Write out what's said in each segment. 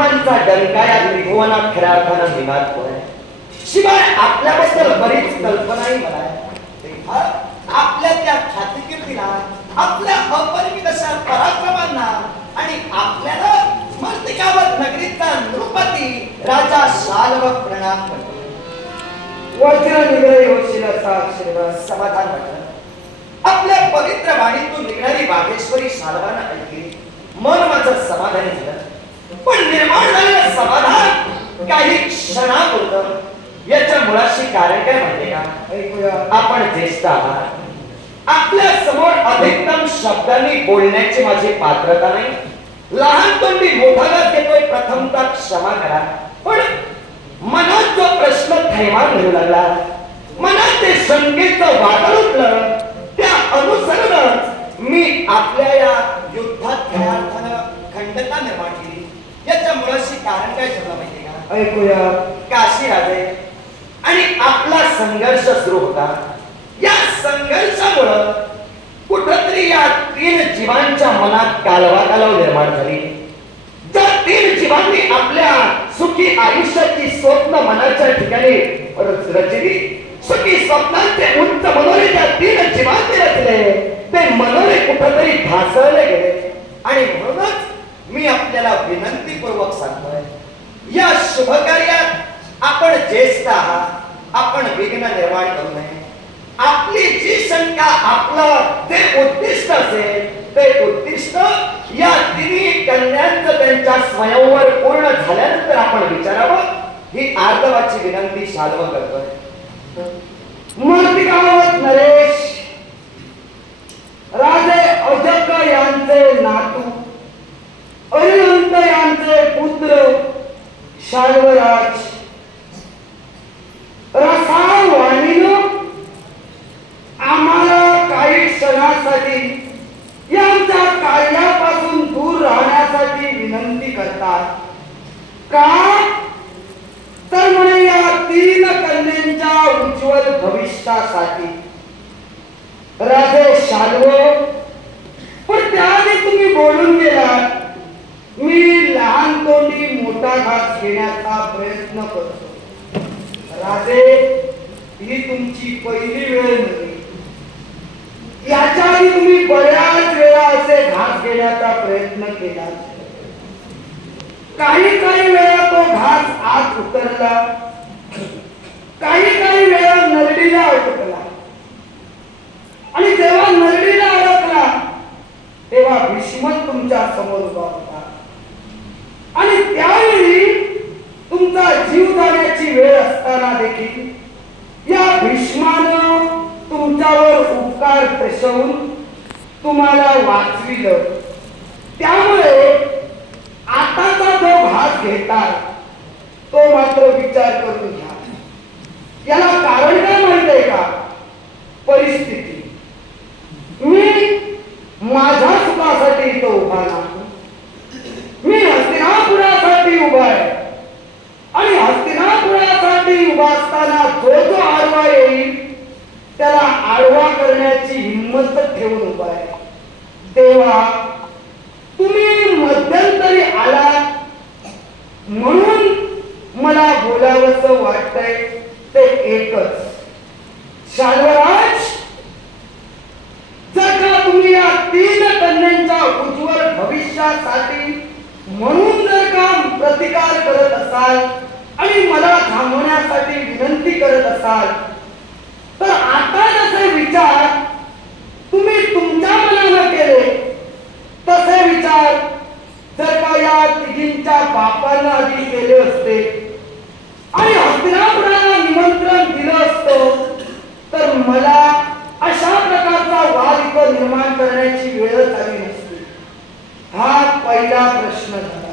रामांचा डंका या त्रिभुवनात खऱ्या अर्थानं निघातोय. शिवाय आपल्याबद्दल बरीच कल्पनाही मला आहे. आपल्या त्या ख्यातिकीर्तीला, आपल्या अपरिमित अशा पराक्रमांना आणि आपल्याला मर्तिकावत नगरीचा नृपती राजा शाल्व प्रणाम करतो. वज्र निगळे होशील असा आशीर्वाद समाधान वाटलं. आपल्या पवित्र वाणीतून निघणारी वाघेश्वरी शाल्वानं ऐकली. मन माझं समाधानी झालं. पण निर्माण झालेलं समाधान काही क्षणापुरतं. याच्या मुळाशी कारण काय माहितीये का? ऐकूया. आपण ज्येष्ठ आहात. आपल्या समोर अधिकतम शब्दांनी बोलण्याची माझी पात्रता नाही. लहान तोंडी मोठाला घेतोय, प्रथमतः क्षमा करा. पण मनात जो प्रश्न थैमान घेऊ लागला, मनात ते शंकेचं वादळ उठलं, त्या अनुसरणच मी आपल्या या युद्धात खऱ्या अर्थानं खंडता निर्माण केली. याच्या मुळाशी कारण काय झालं माहितीये का? ऐकूया. काशी राजे आणि आपला संघर्ष सुरू होता. या संघर्षामुळे कुठंतरी या तीन जीवांच्या मनात कालवाकालव निर्माण झाली. ज्या तीन जीवांनी आपल्या सुखी आयुष्याची स्वप्न मनाच्या ठिकाणी रचली, सुखी स्वप्नांचे उंच मनोरे ज्या तीन जीवांनी रचले, ते मनोरे कुठंतरी ढासळले गेले. आणि म्हणूनच मी आपल्याला विनंतीपूर्वक सांगतोय, या शुभ कार्यात आपण ज्येष्ठ आहात. आपण विघ्न निर्माण करू नये. आपली जी शंका, आपलं जे उद्दिष्ट असेल, ते उद्दिष्ट या तिन्ही कन्यांचं त्यांच्या स्वयंवर पूर्ण झाल्यानंतर आपण विचारावं, ही आर्दवाची विनंती शाल्व करतोय. मर्तिकावत नरेश राजे अजक यांचे नातू, अरिहंत यांचे पुत्र शाल्वराज रसाळ वाणीनं आम्हाला काही क्षणासाठी यांच्या कार्यापासून दूर राहण्यासाठी विनंती करतात. का तर म्हणे या तीन कन्यांच्या उज्ज्वल भविष्यासाठी. राजे शाल्व, पण त्याआधी तुम्ही बोलून गेलात, मी लहान तोंडी मोठा घास घेण्याचा प्रयत्न करतो. राजे, ही तुमची पहिली वेळ नव्हे. याच्या आधी तुम्ही बऱ्याच वेळा असे घास घेण्याचा प्रयत्न केला. काही वेळा तो घास आत उतरला, काही वेळा नरडीला अडकला. आणि जेव्हा नरडीला अडकला तेव्हा भीष्म तुमच्या समोर उभा होता. आणि त्यावेळी तुमचा जीव जाण्याची वेळ असताना देखील या भीष्मानं तुमच्यावर उपकार दर्शवून तुम्हाला वाचविलं. त्यामुळे आताचा जो घास घेतात तो मात्र विचार करून घ्या. याला कारण काय माहित आहे का? परिस्थिती. मी माझ्या सुखासाठी इथं उभा नाही. मी हस्तिनापुरासाठी उभा आहे. आणि हस्तिनापुरासाठी उभा असताना जो आडवा येईल त्याला आडवा करण्याची हिंमत ठेवून उभा आहे. तेव्हा तुम्ही मध्यंतरी आलात म्हणून मला बोलावंसं वाटतंय ते एकच, शाल्वराज, जर का तुम्ही या तीन कन्यांच्या उज्ज्वल भविष्यासाठी म्हणून जर का प्रतिकार करत असाल आणि मला थांबवण्यासाठी विनंती करत असाल, तर आता जसे विचार तुम्ही तुमच्या मनानं केले तसे विचार जर का या तिघींच्या बापांना आधी केले असते आणि हस्तिनापुराला निमंत्रण दिलं असतं, तर मला अशा प्रकारचा वाद इथं निर्माण करण्याची वेळ आली नसती. हा पहिला प्रश्न झाला.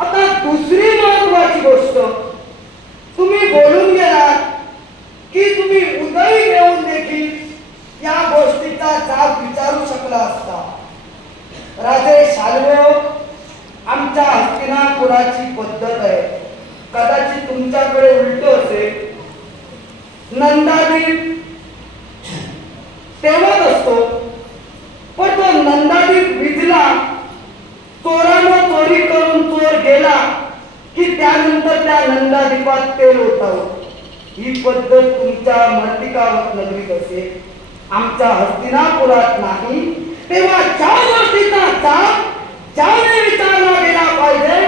आता दुसरी महत्वाची गोष्ट, तुम्ही बोलून गेलात की तुम्ही उदय घेऊन देखील या गोष्टीचा जाब विचारू शकला असता. राजे शाल्व, आमच्या हस्तिनापुराची पद्धत आहे, कदाचित तुमच्याकडे उलट असेल. नंदादीप तेवढ असतो, पण तो नंदादीप विजला, चोरानं चोरी करून चोर गेला की त्यानंतर त्या नंदादीपात तेल ओतावं. ही पद्धत तुमच्या मर्तिकावत नगरीत असेल, आमच्या हस्तिनापुरात नाही. तेव्हा ज्या गोष्टीचा जाप ज्यावेळी विचारला गेला पाहिजे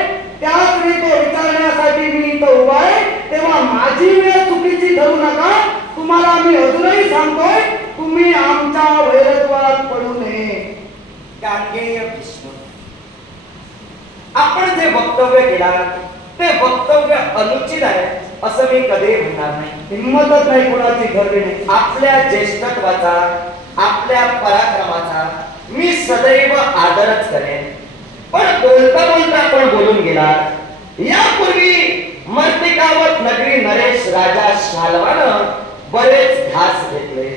त्याच वेळी तो विचारण्यासाठी मी इथं उभा आहे. तेव्हा माझी वेळ चुकीची धरू नका. तुम्हाला मी अजूनही सांगतोय, तुम्ही आमच्या वैरत्वात पडू नये. गांगेय भीष्म, आपण जे वक्तव्य केला ते वक्तव्य अनुचित आहे असं मी कधी म्हणणार नाही. हिंमतच नाही कोणाची ठरविणे. आपल्या ज्येष्ठत्वाचा, आपल्या पराक्रमाचा मी सदैव आदरच करेन. पण बोलता बोलता आपण बोलून गेला. यापूर्वी मर्तिकावत नगरी नरेश राजा शाल्वानं बरेच घास घेतले.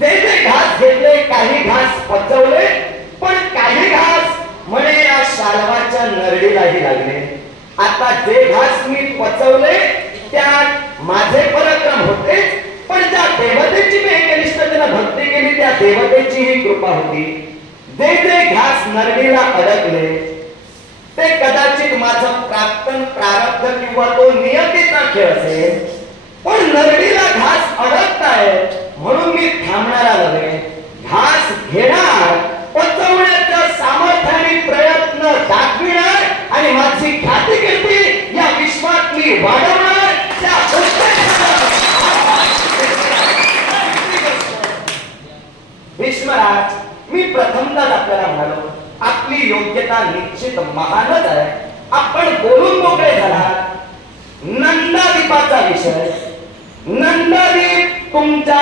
जे घास घेतले, काही घास पचवले, पण काही घास म्हणे या शाल्वाच्या नरडीलाही लागले. आता जे घास मी पचवले त्यात माझे पराक्रम होतेच, पण ज्या देवतेची मी एकनिष्ठतेने भक्ती केली त्या देवतेची ही कृपा होती. जे घास नरडीला अडकले ते कदाचित माझं प्राक्तन प्रारब्ध किंवा तो नियतीचा खेळ असेल. पण नरडीला घास अडकताय म्हणून मी थांबणारा नव्हे. घास घेणार, पचवण्याच्या सामर्थ्याने प्रयत्न दाखविणार आणि माझी ख्याती कीर्ती या विश्वात मी वाढवणार. भीष्मराज, मी प्रथमतः आपल्याला म्हणालो, आपली योग्यता निश्चित महानच आहे. आपण बोलून मोकळे झाला. नंदादीपाचा विषय. नंदादीप तुमच्या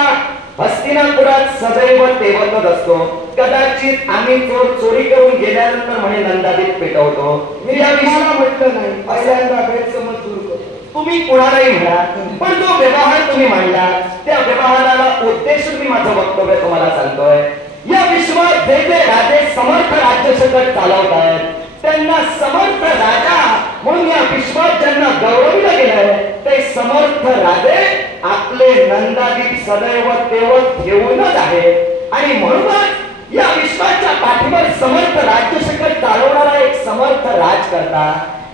हस्तिनापुरात सदैव तेवतच असतो. कदाचित आम्ही चोरी करून गेल्यानंतर म्हणे नंदादीप पेटवतो. मी या विषयाला म्हटलं नाही, पहिल्यांदा गैरसमज दूर करतो. तुम्ही कुणालाही म्हणा, पण जो व्यवहार तुम्ही मांडला त्या व्यवहाराला उद्देशून मी माझं वक्तव्य तुम्हाला सांगतोय. या विश्वात जे राजे समर्थ राज्यसकट चालवत आहेत त्यांना समर्थ राजा म्हणून या विश्वात ज्यांना गौरवलं गेलंय ते समर्थ राजे आपले नंदादीप सदैव तेवत ठेवूनच आहे. आणि म्हणूनच या विश्वाच्या पाठीवर समर्थ राज्यसकट चालवणारा एक समर्थ राजकर्ता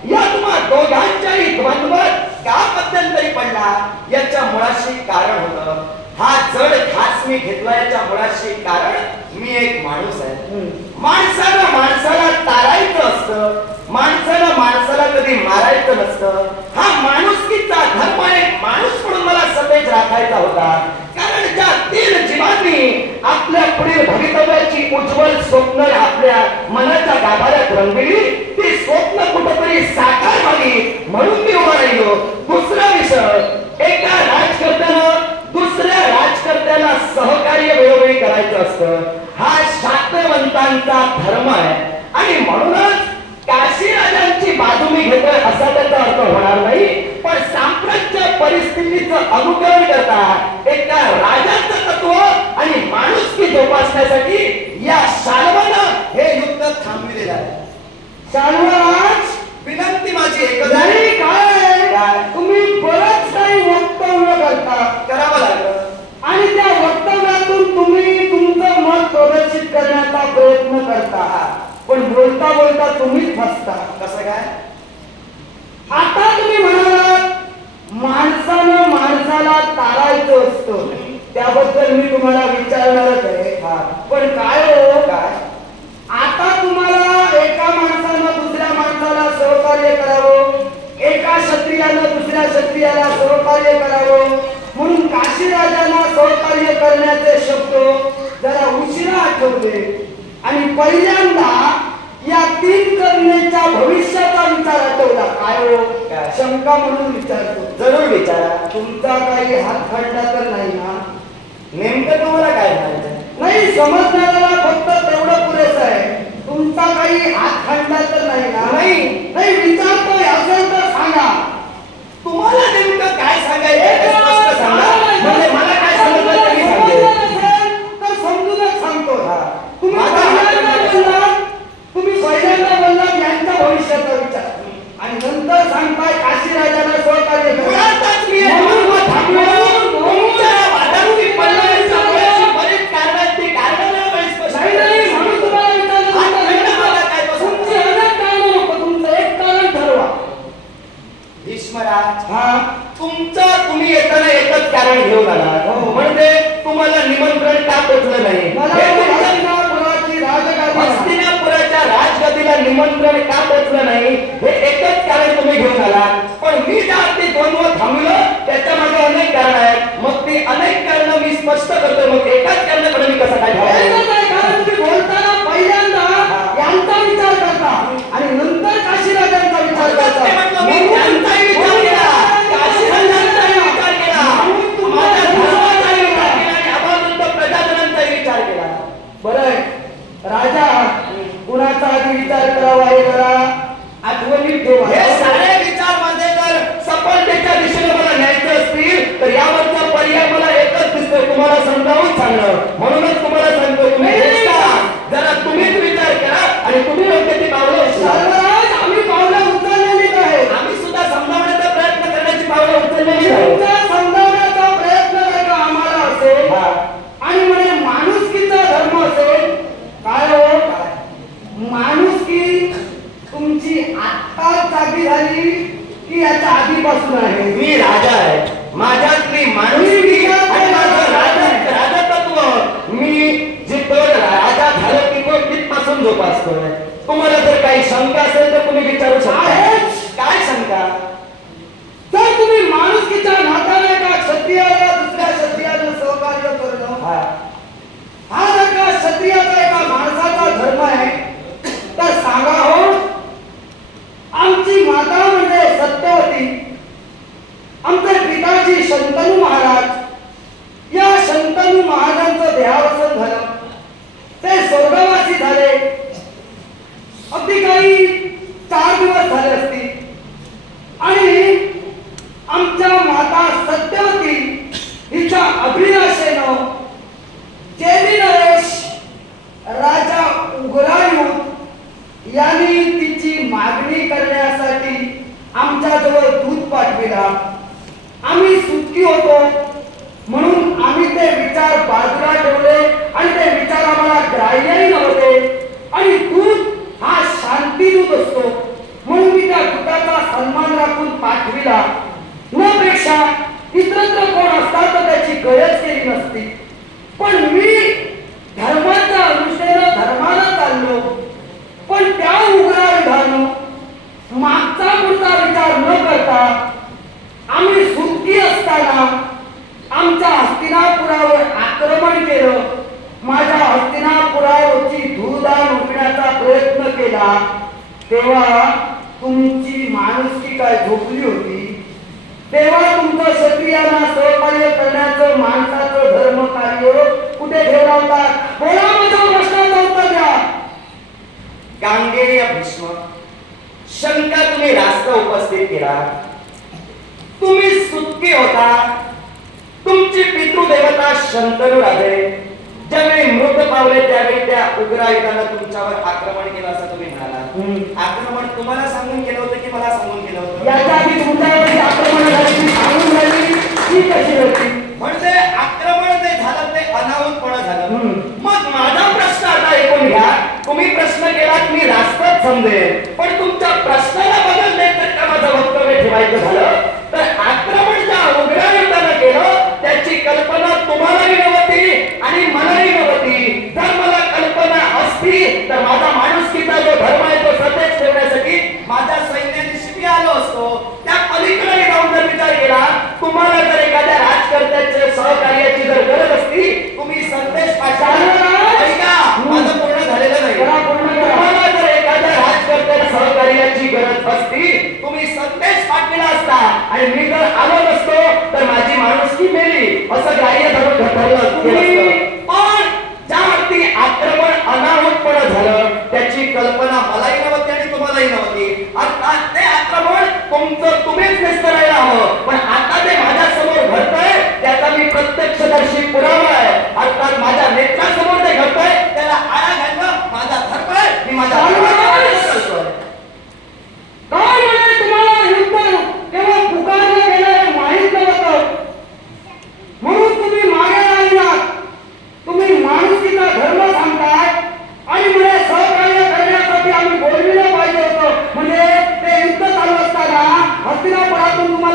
या तुम्हा दोघांच्याही द्वंद्वात का मध्यंतरी पडला याच्या मुळाशी कारण होतं. हा जड घास मी घेतला याच्या मुळाशी कारण मी एक माणूस आहे. माणसानं माणसाला तारायचं असतं, माणसानं माणसाला कधी मारायचं नसतं. हा माणुसकीचा धर्म एक माणूस म्हणून मला सतेज राखायचा होता. कारण ज्या 3 जीवांनी आपल्या पुढील भवितव्याची उज्ज्वल स्वप्न आपल्या मनाच्या गाभाऱ्यात रंगविली ती स्वप्न कुठेतरी साकार व्हावी म्हणून मी उभा राहिलो. दुसरा विषय, एका राजकर्त्यानं दुसऱ्या राजकर्त्याला सहकार्य वेळोवेळी करायचं असतं. हा शास्त्रवंतांचा धर्म आहे. आणि म्हणूनच काशी राजांची बाजू मी घेतोय असा त्याचा अर्थ होणार नाही. पण सांप्रतच्या परिस्थितीचं अनुकरण करता एका राजाचं तत्व आणि माणुसकी जोपासण्यासाठी या शाल्वानं हे युद्ध थांबविलेलं आहे. शाल्वराज, विनंती माझी एकच आहे. काय तुम्ही बरंच काही वक्तव्य करता, करावं लागलं. आणि त्या वक्तव्यातून तुम्ही तुमचं मत प्रदर्शित करण्याचा प्रयत्न करता, पण बोलता बोलता तुम्हीच फसता. कसं काय? आता तुम्ही म्हणालात माणसानं माणसाला तारायचं असतं, त्याबद्दल मी तुम्हाला विचारणारच आहे. पण काय हो, काय आता तुम्हाला एका माणसानं दुसऱ्या माणसाला सहकार्य करावं, एका क्षत्रियानं दुसऱ्या क्षत्रियाला सहकार्य करावं म्हणून काशीराजांना सहकार्य करण्याचे शब्द जरा उशिरा आठवले. आणि पहिल्यांदा या 3 कन्येच्या भविष्याचा विचार आठवला. काय हो, शंका म्हणून विचारतो. जरूर विचारा. तुमचा काही हातखंडा तर नाही ना? नेमकं तुम्हाला काय म्हणायचं? नाही, समजणाऱ्याला फक्त तेवढं पुरेसं आहे. तुमचा काही हातखंडा तर नाही ना? नाही नाही, विचारतोय. असेल तर सांगा. तुम्हाला नेमकं काय सांगायचं स्पष्ट सांगा, म्हणजे मला काय समजलं तरी सांगेल. तर समजूनच सांगतो. तुम्ही पहिल्यांदा बोललात यांच्या भविष्याचा विचार आणि नंतर सांगताय काशीराजाला सहकार्य तुमचं एक कारण ठरवा. महाराज हा तुम्ही येताना एकच कारण घेऊन आला हो. म्हणजे तुम्हाला निमंत्रण का पोचलं नाही मला हे तुमचं हस्तिनापुराची राजगादी हस्तिनापुराच्या राजगदीला निमंत्रण का पोचलं नाही हे एकच कारण तुम्ही घेऊन आला पण मी ज्या अगदी द्वंद्व थांबलो त्याच्या मागे अनेक कारण आहेत मग ती अनेक कारण मी स्पष्ट करतोय मग एकाच कारणाकडे मी कसं काय धावावं? एकच आहे कारण तुम्ही बोलताना पहिल्यांदा यांचा विचार करता आणि नंतर काशीराजांचा विचार करता. ते म्हटलं मी त्यांचाही विचार केला काशीराजांचाही विचार केला माझ्या धर्माचाही विचार केला आणि अबाधित प्रजाजनांचाही विचार केला. बरं राजा कुणाचा आधी विचार करावा हे जरा आठवणीत ठेवा. हे सारे विचार माझे जर सफलतेच्या दिशेने मला न्यायचे असतील तर यावरचा पर्याय मला एकच दिसतोय तुम्हाला समजावून सांगणं म्हणूनच तुम्हाला सांगतो तुम्ही ऐका. जरा तुम्हीच विचार करा आणि तुम्ही योग्य ती पावलं उचला. सर्वराज आम्ही पावलं उचललेली आहे. आम्ही सुद्धा समजावण्याचा प्रयत्न करण्याची पावलं उचललेली आहे. तुमचा समजावण्याचा प्रयत्न जर का आम्हाला असेल हा. आणि म्हणे माणुसकीचा धर्म असेल काय हो माणुसकी तुमची आत्ता जागी झाली की याच्या आधीपासून आहे. मी राजा आहे माझ्यातली माणुसकी आणि माझं राजतत्व मी जिथं राजा झालं की तो तिथपासून जोपासतोय. तुम्हाला जर काही शंका असेल तर तुम्ही विचारू शकता. आहेच. काय शंका? तर तुम्ही माणुसकीच्या नात्याने का क्षत्रियाला दुसऱ्या क्षत्रियाला सहकार्य करणं हा. हा जर का क्षत्रियाचा एका माणसाचा धर्म आहे तर सांगा हो आमची माता म्हणजे सत्यवती आमचे पिताजी शंतनू महाराज या शंतनू महाराजांचं देहावसन झालं ते स्वर्गवासी झाले अगदी काही 4 दिवस झाले असतील आणि आमच्या माता सत्यवती हिच्या अभिलाषेनं चेदी नरेश राजा उग्रायुध यांनी तिची मागणी करण्यासाठी आमच्या जवळ दूध पाठविला. आम्ही सुखी होतो म्हणून आम्ही ते विचार बाजूला ठेवले आणि ते विचार आम्हाला ग्राह्यही नव्हते आणि दूध हा शांती दूध असतो म्हणून मी त्या दुधाचा सन्मान राखून पाठविला. त्यापेक्षा इतरत्र कोण असता तर त्याची गरज केली नसती पण मी धर्माच्या अनुष्ठेनं धर्मानं चाललो पण त्या उग्रयुधानं मागचा पुढचा विचार न करता आम्ही सुखी असताना आमच्या हस्तिनापुरावर आक्रमण केलं. माझ्या हस्तिनापुरावरची धूळधाण उठण्याचा प्रयत्न केला तेव्हा तुमची माणुसकी काय झोपली होती. तेव्हा तुमचं क्षत्रियांना सहकार्य करण्याचं माणसाचं धर्म कार्य कुठे ठेवला होता. बोला माझ्या प्रश्नाचं उत्तर द्या. गांगेय भीष्म शंका तुम्ही रास्त उपस्थित केला. तुम्ही सुखी होता. तुमची पितृदेवता शंतनू राजे ज्यावेळी मृत पावले त्यावेळी त्या उग्रयुधानं तुमच्यावर आक्रमण केलं असं तुम्ही म्हणाला. आक्रमण तुम्हाला सांगून केलं होतं की मला सांगून केलं होतं? याच्या आधी तुमच्यावरती आक्रमण झाली सांगून झाली ही कशी होती. म्हणजे आक्रमण जे झालं ते अनाहूतपणे झालं. मग माझा प्रश्न आता ऐकून घ्या. तुम्ही प्रश्न केलात मी रास्तच समजेल पण तुमच्या प्रश्नाला बदल देत जर का माझं वक्तव्य ठेवायचं झालं तर आक्रमण ज्या उग्रयुधानं केलं त्याची कल्पना तुम्हालाही नव्हती आणि मलाही नव्हती. जर मला कल्पना असती तर माझा माणुसकीचा जो धर्म आहे तो सतेज ठेवण्यासाठी माझ्या सैन्यानिशी मी आलो असतो. त्या पलीकडे जाऊन जर विचार केला तुम्हाला जर एखाद्या राजकर्त्याच्या सहकार्याची जर गरज असती तुम्ही संदेश ऐका माझं पूर्ण झालेलं नाही. तुम्हाला जर एखाद्या राजकर्त्याच्या सहकार्याची गरज असती तुम्ही संदेश पाठविला असता आणि मी जर आलो नसतो तर माझी माणुसकी मेली असं ग्राह्य धरून ठरवलं पण ज्या अर्थी आक्रमण अनाहूतपणे झालं त्याची कल्पना मलाही नव्हती आणि तुम्हालाही नव्हती. अर्थात ते आक्रमण तुमचं तुम्हीच निस्तरायला हवं पण आता ते माझ्या समोर घडतंय त्याचा मी प्रत्यक्षदर्शी पुरावा आहे. अर्थात माझ्या नेत्रासमोर ते घडतंय त्याला आळा घालणं माझा धर्म आहे. मी माझ्या काय म्हणे तुम्हाला युद्ध तेव्हा पुकारलं गेलं हे माहीत नव्हतं म्हणून तुम्ही मागे राहिलात. तुम्ही माणुसकीचा धर्म सांगताय आणि म्हणे सहकार्य करण्यासाठी आम्ही बोलविलं पाहिजे होतं. म्हणजे ते युद्ध चालू असताना हस्तिनापुरातून तुम्हाला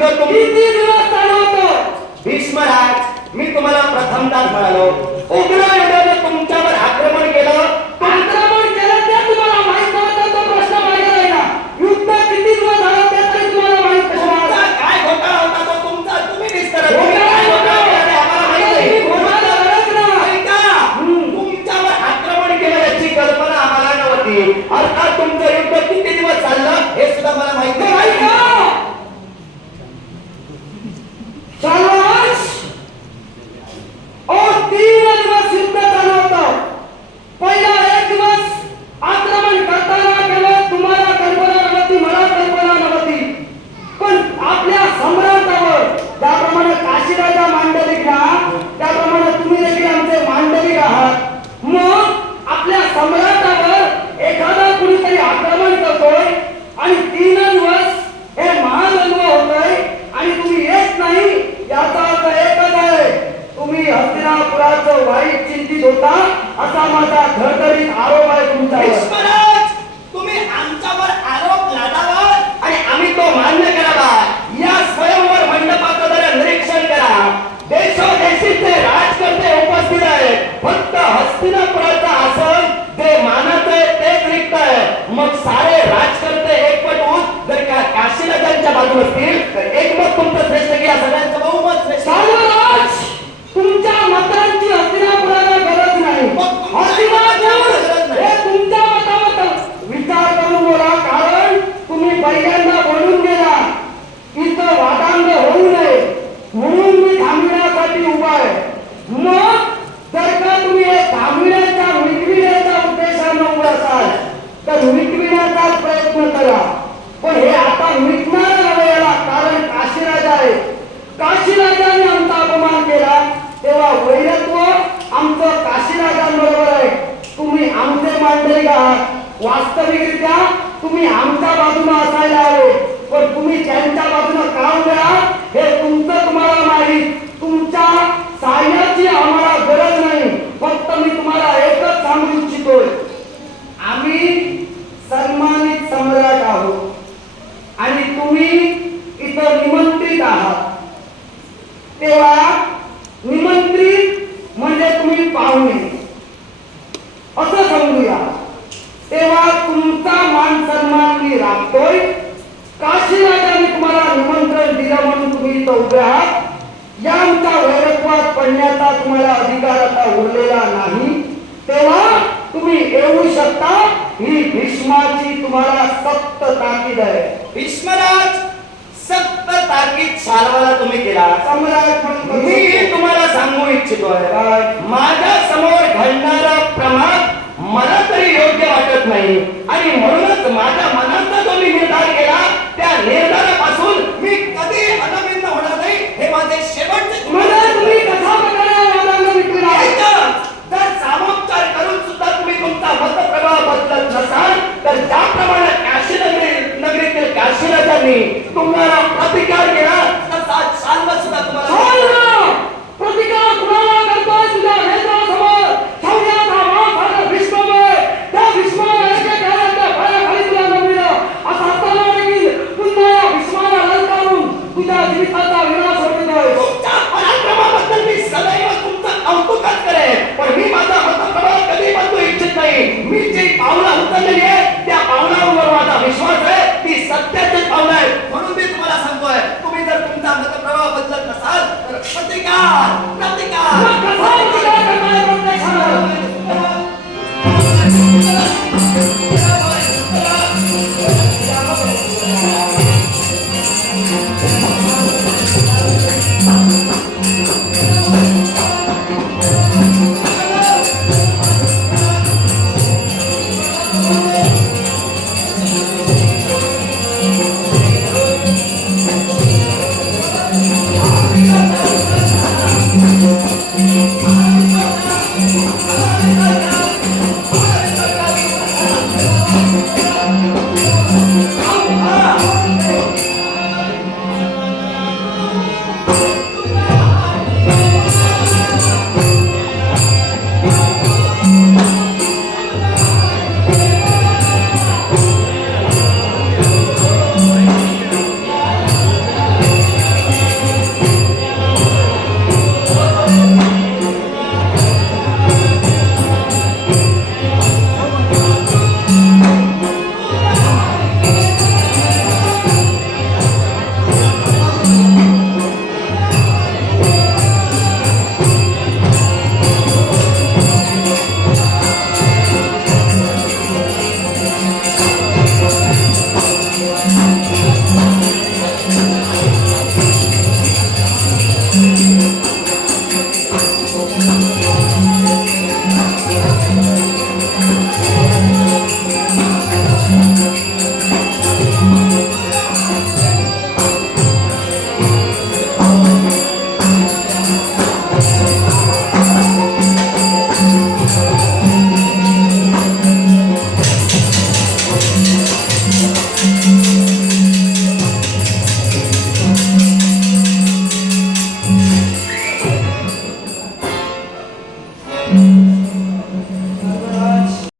युद्ध तुम्ही किती दिवस चालू होतं? भीष्मराज, मी तुम्हाला प्रथमताच म्हणालो, उग्र युद्धाने तुमच्यावर आक्रमण केलं. आक्रमण केलं ते तुम्हाला माहित नव्हतं, तो प्रश्न मागे राहिला. युद्ध किती दिवस झालं ते तरी तुम्हाला माहित तुमचा कशाला? काय घोटाळा होता तो तुमचा तुम्ही विस्तारा. घोटाळा तुम्ही काय घोटाळा केला ते आम्हाला माहित नाही. तुम्ही घोटाळा करत ना. ऐका, तुमच्यावर आक्रमण केलं याची कल्पना आम्हाला नव्हती. अर्थात तुमचं युद्ध किती दिवस चाललं हे सुद्धा मला माहित तर नाही. ऐका. शाबास. और 3 दिवस युद्ध चालू होतं. पहिला 1 दिवस आक्रमण करताना केवळ तुम्हाला कल्पना नव्हती, मला कल्पना नव्हती, पण आपल्या सम्राटावर ज्याप्रमाणे काशीराजा मांडलिक ना, त्याप्रमाणे तुम्ही देखील आमचे मांडलिक आहात. मग आपल्या सम्राटावर एखादा कुणीतरी आक्रमण करतोय आणि 3 दिवस हे महाद्वंद्व होतोय आणि तुम्ही येत नाही, याचा अर्थ एकच आहे, तुम्ही हस्तिनापुराचं वाईट चिंतित होता, असा माझा धडधडीत आरोप आहे तुमच्यावर. भीष्मराज, तुम्ही आमच्यावर आरोप लादावा आणि आम्ही तो मान्य करावा. या स्वयंवर मंडपाचं जरा निरीक्षण करा. देशोदेशीचे राजकर्ते उपस्थित आहेत. फक्त हस्तिनापुराचं आसन जे मानाचं आहे तेच रिक्त आहे. मग सारे राजकर्ते एकवट होऊन जर का काशीराजांच्या बाजूने असतील तर एकमत तुमचं श्रेष्ठ की या सगळ्यांचं बहुमत श्रेष्ठ. सर्वराज, तुमच्या मतांची हस्तिनापुराला गरज नाही. हस्तिनापूर हे तुमच्या मतामत विचार करून बोला, कारण तुम्ही पहिल्यांदा बोलून गेला. इथं वादांग होऊ नये म्हणून मी थांबविण्यासाठी उभा आहे. मग जर का तुम्ही हे थांबविण्याच्या मिटविण्याच्या उद्देशाने उभे असाल तर मिटविण्याचाच प्रयत्न करा. पण हे आता मिटणार नव्हे याला कारण काशीराजा आहे. काशीराजाने आमचा अपमान केला तेव्हा वैरत्व आमचं काशीराजांबरोबर आहे. तुम्ही आमचे मांडलिक आहात. वास्तविकरित्या तुम्ही आमच्या बाजूने असायला हवे, पण तुम्ही त्यांच्या बाजूने का उभे आहात हे तुमचं तुम्हाला माहीत. तुमच्या सहाय्याची आम्हाला गरज नाही. फक्त मी तुम्हाला एकच सांगू इच्छितोय, आम्ही सन्मानित सम्राट आहोत आणि तुम्ही इथं निमंत्रित आहात. तेव्हा निमंत्रित म्हणजे तुम्ही पाहुणे असं समजूया. तेव्हा तुमचा मान सन्मान मी राखतोय. काशीराजाने तुम्हाला निमंत्रण दिलं म्हणून तुम्ही इथं उभे आहात. या आमच्या वैरत्वात पडण्याचा तुम्हाला अधिकार आता उरलेला नाही. तेव्हा तुम्ही येऊ शकता. ही भीष्माची तुम्हाला सक्त ताकीद आहे. भीष्मराज, सक्त ताकीद शाल्वाला तुम्ही केला. सम्राट म्हणून मी तुम्हाला सांगू इच्छितोय, माझ्या समोर घडणारा प्रमाद मला तरी योग्य वाटत नाही आणि म्हणूनच माझ्या मनाचा जो मी निर्धार केला त्या निर्धारापासून मी कधी अनभिन्न होणार नाही. हे माझे शेवटचे मला तुम्ही कसा प्रकारे वादांग मिटविला? जर सामोपचार करून सुद्धा तुम्ही तुमचा मतप्रवाह बदलत नसाल तर ज्याप्रमाणे काशी नगरीतील काशीराजांनी तुम्हाला प्रतिकार केला तसा शाल्व सुद्धा तुम्हाला प्रतिकार कुणाला करतोय? तुझ्या नेत्रासमोर शौर्याचा वास भीष्ममय. त्या भीष्माला एका काळाच्या पायाखाली तुला नमविलं. असं असताना देखील पुन्हा या भीष्माला ललकारून तुझ्या जीवित